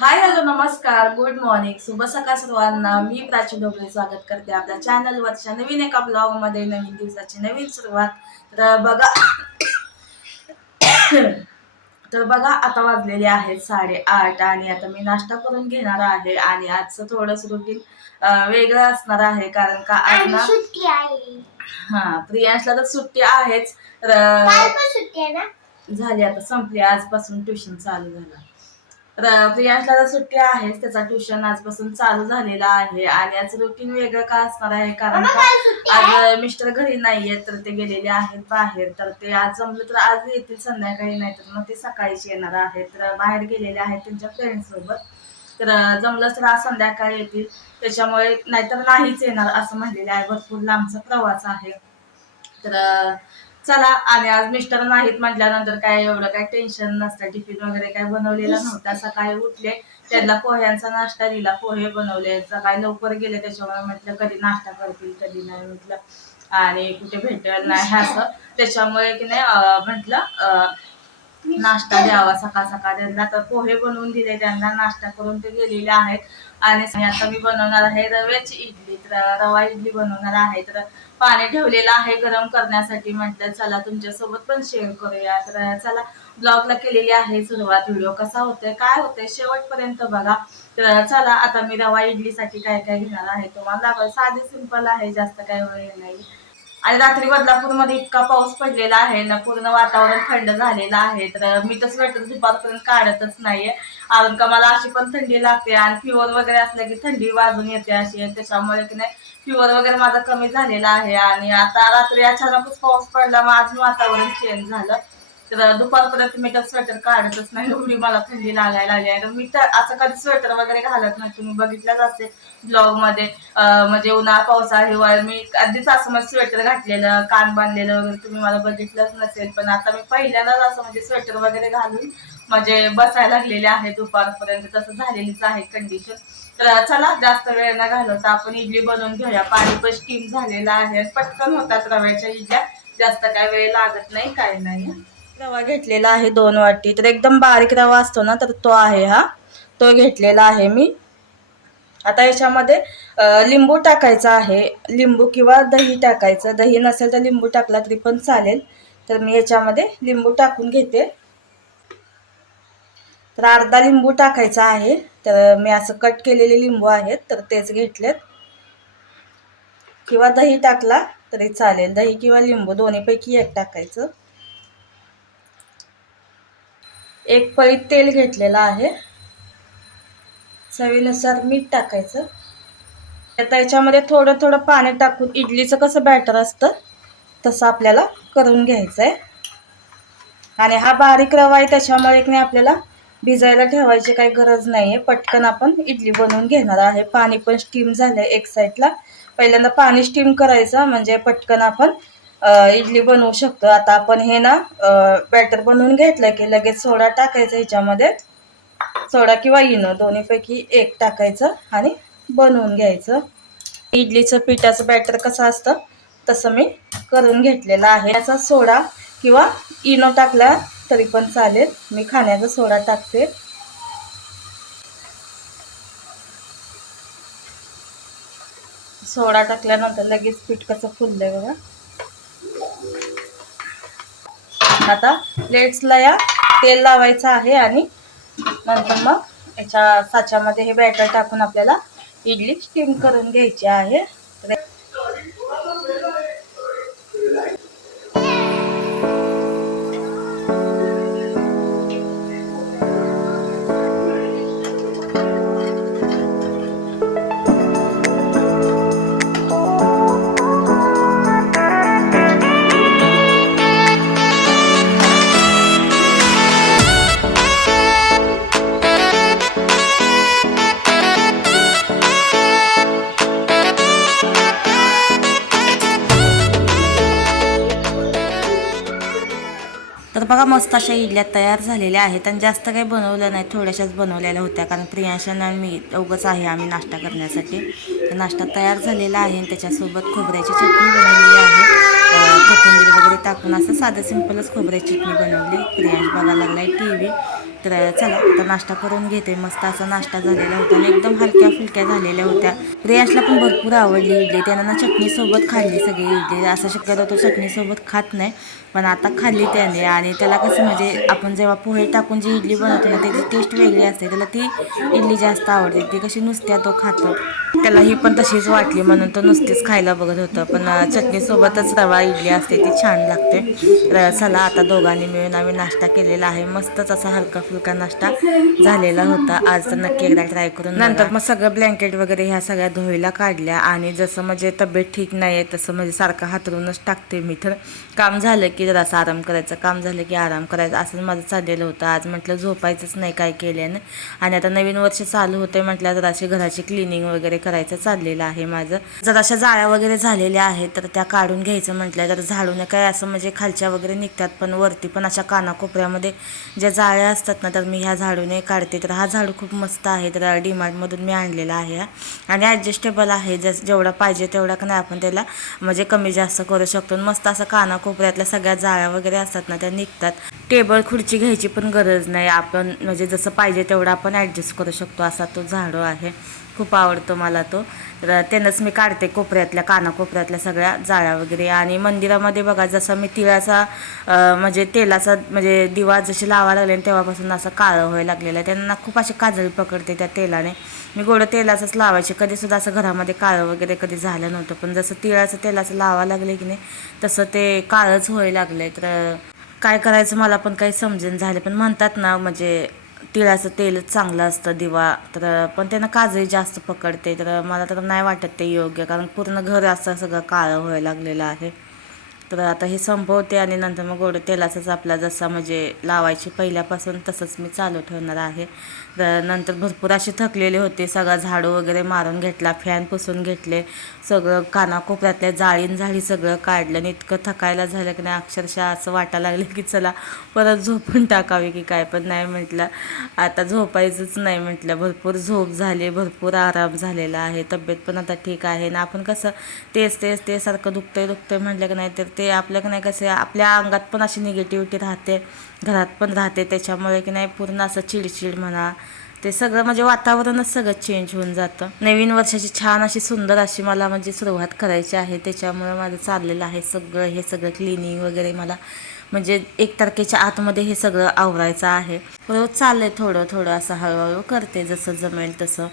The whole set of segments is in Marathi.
हाय हॅलो नमस्कार गुड मॉर्निंग शुभ सकाळ सर्वांना. मी प्राची ढोबळे स्वागत करते आपल्या चॅनलवरच्या नवीन एका ब्लॉग मध्ये. नवीन दिवसाची नवीन सुरुवात. तर बघा तर बघा आता वाजलेले आहेत 8:30 आणि आता मी नाश्ता करून घेणार आहे. आणि आजचं थोडंसं रुटीन वेगळं असणार आहे कारण का आज ना सुट्टी आहे. प्रियांशला तर सुट्टी आहेच. तर सुट्टी आहे ना, झाली आता संपली. आजपासून ट्युशन चालू झालं. तर प्रियांशला तर सुट्टी आहेच, त्याचा ट्युशन आजपासून चालू झालेला आहे. आणि आज रुटीन वेगळं का असणार आहे कारण का आज मिस्टर घरी नाहीये, तर ते गेलेले आहेत बाहेर. तर ते आज जमलं तर आज येतील संध्याकाळी, नाही तर मग ते सकाळीच येणार आहेत. तर बाहेर गेलेले आहेत त्यांच्या फ्रेंड सोबत. तर जमलं तर आज संध्याकाळी येतील, त्याच्यामुळे नाहीतर नाहीच येणार असं म्हणलेले आहे. भरपूर लांबचा प्रवास आहे. तर चला. आणि आज मिस्टर नाहीत म्हटल्यानंतर काय एवढं काय टेन्शन नसतं. टिफिन वगैरे काय बनवलेला नव्हता. सकाळी उठले, त्यांना पोह्यांचा नाश्ता दिला, पोहे बनवले. सकाळी लवकर गेले, त्याच्यामुळे म्हटलं कधी नाश्ता करतील कधी नाही म्हटलं, आणि कुठे भेटेल नाही असं. त्याच्यामुळे की नाही म्हटलं नाश्ता द्यावा सकाळ सकाळ त्यांना. तर पोहे बनवून दिले त्यांना, नाश्ता करून ते गेलेले आहेत. आणि आता मी बनवणार आहे रव्याची इडली. तर रवा इडली बनवणार आहे. तर पाणी ठेवलेलं आहे गरम करण्यासाठी. म्हटलं चला तुमच्यासोबत पण शेअर करूया. तर चला, ब्लॉगला केलेली आहे सुरुवात. व्हिडिओ कसा होतोय काय होतंय शेवटपर्यंत बघा. तर चला, आता मी रवा इडलीसाठी काय काय घेणार आहे तुम्हाला दाखव. साधी सिंपल आहे, जास्त काय वेळ नाही. आणि रात्री बदलापूरमध्ये इतका पाऊस पडलेला आहे ना, पूर्ण वातावरण थंड झालेलं आहे. तर मी तर स्वेटर दुपारपर्यंत काढतच नाहीये, कारण का मला अशी पण थंडी लागते. आणि फिवर वगैरे असलं की थंडी वाजून येते अशी. त्याच्यामुळे की नाही फिवर वगैरे माझा कमी झालेला आहे. आणि आता रात्री अचानकच पाऊस पडला, मग अजून वातावरण चेंज झालं. तर दुपारपर्यंत मी तर स्वेटर काढतच नाही, एवढी मला थंडी लागायला लागली आहे. तर मी तर असं कधी स्वेटर वगैरे घालत नाही, तुम्ही बघितलंच असेल ब्लॉग मध्ये. म्हणजे उन्हाळा पावसाळा हिवाळा मी आधीच असं म्हणजे स्वेटर घातलेलं, कान बांधलेलं वगैरे तुम्ही मला बघितलंच नसेल. पण आता मी पहिल्यांदाच असं म्हणजे स्वेटर वगैरे घालून म्हणजे बसायला लागलेले आहे दुपारपर्यंत. तसं झालेलीच आहे कंडिशन. तर चला, जास्त वेळ न घालवता आपण इडली बनवून घेऊया. पाणी पण स्टीम झालेलं आहे, पटकन होतात रव्याच्या इडल्या, जास्त काय वेळ लागत नाही काय नाही. रवा घेतलेला आहे 2 वाटी. तर एकदम बारीक रवा असतो ना, तर तो आहे हा, तो घेतलेला आहे मी. आता याच्यामध्ये लिंबू टाकायचा आहे. लिंबू किंवा दही टाकायचं. दही नसेल तर लिंबू टाकला तरी पण चालेल. तर मी याच्यामध्ये लिंबू टाकून घेते. तर अर्धा लिंबू टाकायचा आहे. तर मी असं कट केलेले लिंबू आहेत, तर तेच घेतलेत. किंवा दही टाकला तरी चालेल, दही किंवा लिंबू दोन्हीपैकी एक टाकायचं. 1 पळी तेल घेतलेलं आहे. चवीनुसार मीठ टाकायचं. आता याच्यामध्ये थोडं थोडं पाणी टाकून इडलीचं कसं बॅटर असतं तसं आपल्याला करून घ्यायचं आहे. आणि हा बारीक रवा आहे, त्याच्यामुळे की नाही आपल्याला भिजायला ठेवायची काही गरज नाही आहे. पटकन आपण इडली बनवून घेणार आहे. पाणी पण स्टीम झालंय एक साईडला. पहिल्यांदा पाणी स्टीम करायचं, म्हणजे पटकन आपण इडली बनवू शकतो. आता आपण हे ना बॅटर बनवून घेतलं की लगेच सोडा टाकायचा ह्याच्यामध्ये. सोडा किंवा इनो दोन्हीपैकी एक टाकायचं आणि बनवून घ्यायचं. इडलीचं पिठाचं बॅटर कसं असतं तसं मी करून घेतलेलं आहे. याचा सोडा किंवा इनो टाकला तरी पण चालेल. मी खाण्याचा सोडा टाकते. सोडा टाकल्यानंतर लगेच पीठ कसं फुललंय बघा. आता प्लेट्सला या तेल लावायचं आहे आणि नंतर मग याच्या साच्यामध्ये हे बॅटर टाकून आपल्याला इडली स्टीम करून घ्यायची आहे. तर बघा, मस्त अशा इडल्या तयार झालेल्या आहेत. आणि जास्त काही बनवलं नाही, थोड्याशाच बनवलेल्या होत्या, कारण प्रियांशन आणि मी दोघंच आहे आम्ही नाश्ता करण्यासाठी. तर नाश्ता तयार झालेला आहे. आणि त्याच्यासोबत खोबऱ्याची चटणी बनवलेली आहे. कोथिंबीर वगैरे टाकून असं साधं सिंपलच खोबऱ्याची चटणी बनवली. प्रियांश बघायला लागलाय TV. तर चला आता नाश्ता करून घेते. मस्त असा नाश्ता झालेला होता आणि एकदम हलक्या फुलक्या झालेल्या होत्या. प्रियाशला पण भरपूर आवडली इडली. त्यानं ना चटणीसोबत खाल्ली सगळी इडली. असं शक्यतो तो चटणीसोबत खात नाही, पण आता खाल्ली त्याने. आणि त्याला कसं म्हणजे आपण जेव्हा पोहे टाकून जी इडली बनवतो ना त्याची टेस्ट वेगळी असते. त्याला ती इडली जास्त आवडते. ती कशी नुसत्या तो खातो. त्याला ही पण तशीच वाटली म्हणून तो नुसतीच खायला बघत होतं. पण चटणीसोबतच रवा इडली असते ती छान लागते. तर चला आता दोघांनी मिळून आम्ही नाश्ता केलेला आहे. मस्तच असा हलका फुलका नाश्ता झालेला होता. आज तर नक्की एकदा ट्राय करून. नंतर मग सगळं ब्लँकेट वगैरे ह्या सगळ्या धुवायला काढल्या. आणि जसं म्हणजे तब्येत ठीक नाही आहे तसं म्हणजे सारखं हातरूनच टाकते मी. तर काम झालं की जरासं आराम करायचं, काम झालं की आराम करायचं असं माझं चाललेलं होतं. आज म्हटलं झोपायचंच नाही काय केल्यानं. आणि आता नवीन वर्ष चालू होते म्हटलं जराशी घराची क्लिनिंग वगैरे करायचं चाललेलं आहे माझं. जराशा जाळ्या वगैरे झालेल्या आहेत तर त्या काढून घ्यायचं म्हटलं. तर झाडून काय असं म्हणजे खालच्या वगैरे निघतात, पण वरती पण अशा कानाकोपऱ्यामध्ये ज्या जाळ्या असतात ना तर मी ह्या झाडूने काढते. तर हा झाडू खूप मस्त आहे. तर डीमार्टमधून मी आणलेला आहे हा. आणि ॲडजस्टेबल आहे. जेवढा पाहिजे तेवढा का नाही आपण त्याला म्हणजे कमी जास्त करू शकतो. मस्त असं कानाकोपऱ्यातल्या सगळ्या जाळ्या वगैरे असतात ना त्या निघतात. टेबल खुर्ची घ्यायची पण गरज नाही. आपण म्हणजे जसं पाहिजे तेवढं आपण ॲडजस्ट करू शकतो असा तो झाडू आहे. खूप आवडतो मला तो. तर त्यानंच मी काढते कोपऱ्यातल्या कानाकोपऱ्यातल्या सगळ्या जाळ्या वगैरे. आणि मंदिरामध्ये बघा जसं मी तिळाचा म्हणजे तेलाचा म्हणजे दिवा जशी लावायला लागले तेव्हापासून असं काळं व्हायला लागलेलं आहे. त्यांना खूप अशी काजळी पकडते त्या तेलाने. मी गोड तेलाचंच लावायचे, कधीसुद्धा असं घरामध्ये काळं वगैरे कधी झालं नव्हतं. पण जसं तेलाचं लावायला लागले की नाही तसं ते काळंच व्हायला लागलं आहे. तर काय करायचं मला पण काही समजेन झाले. पण म्हणतात ना म्हणजे तिळाचं तेलच चांगलं असतं दिवा. तर पण त्यानं काजळी जास्त पकडते. तर मला तर नाही वाटत ते योग्य, कारण पूर्ण घर असं सगळं काळं व्हायला लागलेलं आहे. तर आता हे संपवते आणि नंतर मग गोड तेलाचंच आपला जसा म्हणजे लावायची पहिल्यापासून तसंच मी चालू ठेवणार आहे. तर नंतर भरपूर असे थकलेले होते. सगळा झाडू वगैरे मारून घेतला, फॅन पुसून घेतले, सगळं कानाकोपऱ्यातल्या जाळी सगळं काढलं. आणि इतकं थकायला झालं की नाही अक्षरशः असं वाटायला लागलं की चला परत झोपून टाकावी की काय. पण नाही म्हटलं आता झोपायचंच नाही म्हटलं. भरपूर झोप झाली, भरपूर आराम झालेला आहे. तब्येत पण आता ठीक आहे ना. आपण कसं ते सारखं दुखतंय म्हटलं की नाही तर ते आपल्या की नाही कसं आपल्या अंगात पण अशी निगेटिव्हिटी राहते, घरात पण राहते. त्याच्यामुळे की नाही पूर्ण असं चिडचिड म्हणा ते सगळं म्हणजे वातावरणच सगळं चेंज होऊन जातं. नवीन वर्षाची छान अशी सुंदर अशी मला म्हणजे सुरुवात करायची आहे. त्याच्यामुळे माझं चाललेलं आहे हे सगळं क्लिनिंग वगैरे. मला म्हणजे 1 तारखेच्या आतमध्ये हे सगळं आवरायचं आहे. रोज चाललंय थोडं असं हळूहळू करते जसं जमेल तसं.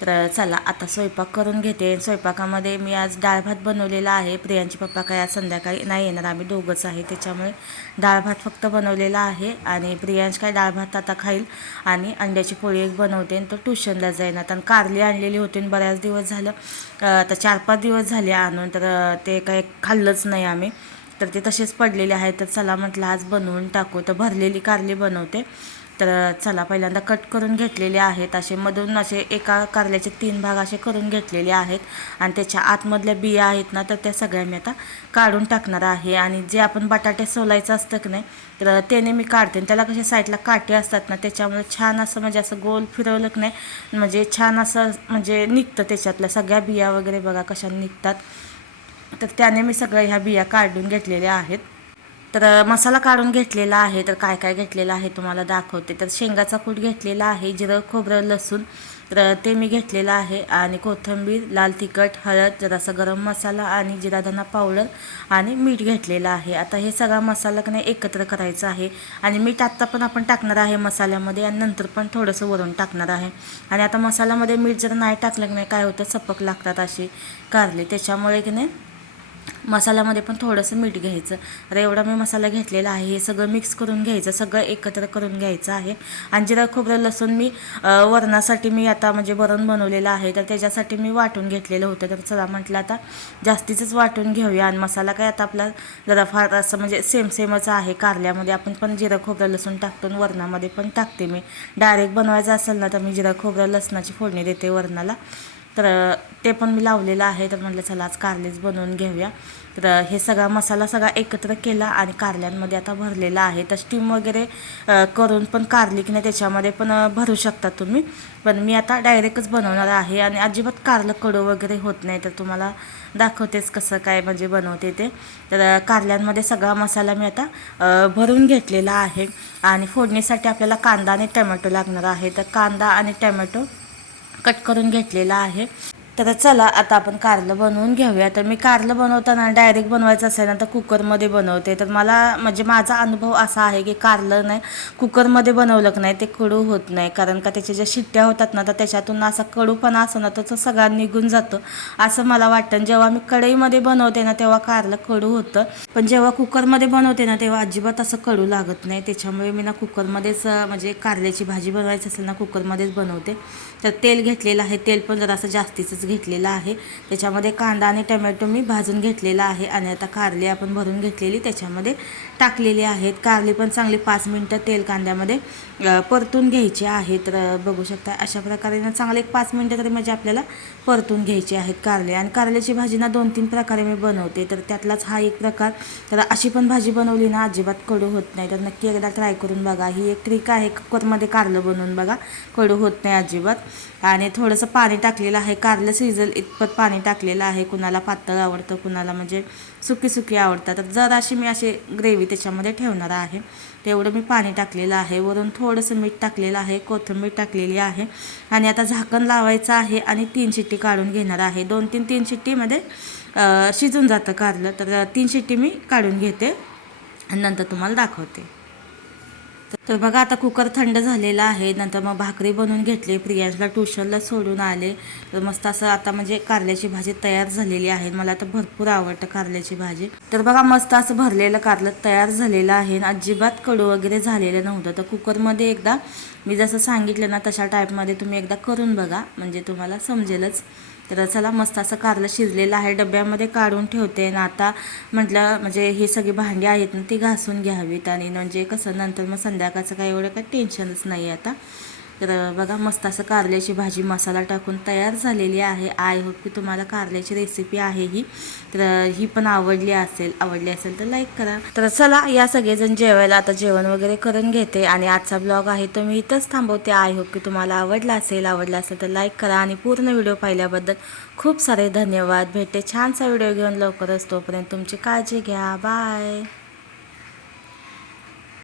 तर चला आता स्वयंपाक करून घेते. स्वयंपाकामध्ये मी आज डाळ भात बनवलेला आहे. प्रियांचे पप्पा काय आज संध्याकाळी नाही येणार, आम्ही दोघंच आहे. त्याच्यामुळे डाळ भात फक्त बनवलेला आहे. आणि प्रियांश काय डाळ भात आता खाईल आणि अंड्याची पोळी एक बनवते. आणि तो ट्युशनला जाईल. आता कारली आणलेली होती आणि बऱ्याच दिवस झालं, आता 4-5 दिवस झाले आणून, तर ते काही खाल्लंच नाही आम्ही. तर ते तसेच पडलेले आहेत. तर चला म्हटलं आज बनवून टाकू. तर भरलेली कारली बनवते. तर चला पहिल्यांदा कट करून घेतलेले आहेत. असे मधून असे एका कारल्याचे 3 भाग असे करून घेतलेले आहेत. आणि त्याच्या आतमधल्या बिया आहेत ना तर त्या सगळ्या मी आता काढून टाकणार आहे. आणि जे आपण बटाटे सोलायचं असतं की नाही तर त्याने मी काढते. त्याला कशा साईडला काटे असतात ना त्याच्यामुळे छान असं म्हणजे असं गोल फिरवलं की नाही म्हणजे छान असं म्हणजे निघतं त्याच्यातल्या सगळ्या बिया वगैरे बघा कशा निघतात. तर त्याने मी सगळ्या ह्या बिया काढून घेतलेल्या आहेत. तर मसाला काढून घेतलेला आहे. तर काय काय घेतलेलं आहे तुम्हाला दाखवते. तर शेंगाचा कूट घेतलेला आहे, जिरं खोबरं लसूण तर ते मी घेतलेलं आहे. आणि कोथिंबीर, लाल तिखट, हळद, जरासा गरम मसाला आणि जिरा धना पावडर आणि मीठ घेतलेलं आहे. आता हे सगळा मसाला का नाही एकत्र करायचा आहे. आणि मीठ आत्ता पण आपण टाकणार आहे मसाल्यामध्ये आणि नंतर पण थोडंसं वरून टाकणार आहे. आणि आता मसाल्यामध्ये मीठ जर नाही टाकलं की नाही काय होतं सपक लागतात अशी कारली. त्याच्यामुळे की नाही मसाल्यामध्ये पण थोडंसं मीठ घ्यायचं. तर एवढा मी मसाला घेतलेला आहे. हे सगळं मिक्स करून घ्यायचं, सगळं एकत्र करून घ्यायचं आहे. आणि जिरं खोबरं लसूण मी वरणासाठी मी आता म्हणजे वरण बनवलेलं आहे तर त्याच्यासाठी मी वाटून घेतलेलं होतं. तर चला म्हटलं आता जास्तीचंच वाटून घेऊया. आणि मसाला काय आता आपला जरा फार असं म्हणजे सेमच आहे. कारल्यामध्ये आपण पण जिरं खोबरं लसूण टाकतो आणि वरणामध्ये पण टाकते मी. डायरेक्ट बनवायचं असेल ना तर मी जिरं खोबरं लसणाची फोडणी देते वरणाला. तर ते पण मी लावलेलं आहे. तर म्हटलं चला आज कारलीच बनवून घेऊया. तर हे सगळा मसाला सगळा एकत्र केला आणि कारल्यांमध्ये आता भरलेला आहे. तर स्टीम वगैरे करून पण कारली की नाही त्याच्यामध्ये पण भरू शकता तुम्ही, पण मी आता डायरेक्टच बनवणार आहे आणि अजिबात कारलं कडू वगैरे होत नाही. तर तुम्हाला दाखवतेच कसं काय म्हणजे बनवते ते. तर कारल्यांमध्ये सगळा मसाला मी आता भरून घेतलेला आहे आणि फोडणीसाठी आपल्याला कांदा आणि टमॅटो लागणार आहे. तर कांदा आणि टमॅटो कट करून घेतलेला आहे. तर चला आता आपण कारलं बनवून घेऊया. तर मी कारलं बनवताना डायरेक्ट बनवायचं असेल ना तर कुकरमध्ये बनवते. तर मला म्हणजे माझा अनुभव असा आहे की कारलं नाही कुकरमध्ये बनवलं की नाही ते कडू होत नाही, कारण का त्याच्या ज्या शिट्ट्या होतात ना तर त्याच्यातून असा कडूपणा असतो ना तर तो सगळा निघून जातो असं मला वाटतं. जेव्हा मी कढईमध्ये बनवते ना तेव्हा कारलं कडू होतं, पण जेव्हा कुकरमध्ये बनवते ना तेव्हा अजिबात असं कडू लागत नाही. त्याच्यामुळे मी ना कुकरमध्येच म्हणजे कारल्याची भाजी बनवायची असेल ना कुकरमध्येच बनवते. तर तेल घेतलेलं आहे, तेल पण जरासं जास्तीचंच घेतलेलं आहे. त्याच्यामध्ये कांदा आणि टमॅटो मी भाजून घेतलेला आहे आणि आता कारली आपण भरून घेतलेली त्याच्यामध्ये टाकलेली आहेत. कारली पण चांगली 5 मिनटं तेल कांद्यामध्ये परतून घ्यायची आहे. तर बघू शकता अशा प्रकारे ना चांगले 5 मिनटं तरी म्हणजे आपल्याला परतून घ्यायची आहेत कारले. आणि कारल्याची भाजी ना 2-3 प्रकारे मी बनवते, तर त्यातलाच हा एक प्रकार. तर अशी पण भाजी बनवली ना अजिबात कडू होत नाही. तर नक्की एकदा ट्राय करून बघा, ही एक ट्रिक आहे. कुकरमध्ये कारलं बनवून बघा, कडू होत नाही अजिबात. आणि थोडंसं पाणी टाकलेलं आहे, कारलं शिजेल इतपत पाणी टाकलेलं आहे. कुणाला पातळ आवडतं, कुणाला म्हणजे सुकी सुकी आवडतात. तर जराशी मी अशी ग्रेव्ही त्याच्यामध्ये ठेवणार आहे, तेवढं मी पाणी टाकलेलं आहे. वरून थोडंसं मीठ टाकलेलं आहे, कोथिंबीर टाकलेली आहे आणि आता झाकण लावायचं आहे आणि 3 शिट्टी काढून घेणार आहे. 2-3 शिट्टीमध्ये शिजून जातं कारलं. तर 3 शिट्टी मी काढून घेते आणि नंतर तुम्हाला दाखवते. तर बघा आता कुकर थंड झालेला आहे. नंतर मग भाकरी बनवून घेतली, प्रियांशला ट्युशनला सोडून आले. तर मस्त असं आता म्हणजे कारल्याची भाजी तयार झालेली आहे. मला तर भरपूर आवडतं कारल्याची भाजी. तर बघा मस्त असं भरलेलं कारलं तयार झालेलं आहे, अजिबात कडू वगैरे झालेलं नव्हतं. तर कुकरमध्ये एकदा मी जसं सांगितलं ना तशा टाईपमध्ये तुम्ही एकदा करून बघा, म्हणजे तुम्हाला समजेलच. तर चला मस्त असं कारलं शिजलेलं आहे, डब्यामध्ये काढून ठेवते. आणि आता म्हटलं म्हणजे ही सगळी भांडी आहेत ना ती घासून घ्यावीत, आणि म्हणजे कसं नंतर मग संध्याकाळचं काही एवढं काही टेन्शनच नाही आता. तर बघा मस्त असं कारल्याची भाजी मसाला टाकून तयार झालेली आहे. आय होप की तुम्हाला कारल्याची रेसिपी आहे ही, तर ही पण आवडली असेल तर लाईक करा. तर चला या सगळेजण जेवायला आता जेवण वगैरे करून घेते आणि आजचा ब्लॉग आहे तो मी इथंच थांबवते. आय होप की तुम्हाला आवडला असेल तर लाईक करा आणि पूर्ण व्हिडिओ पाहिल्याबद्दल खूप सारे धन्यवाद. भेटते छानसा व्हिडिओ घेऊन लवकरच, तोपर्यंत तुमची काळजी घ्या. बाय.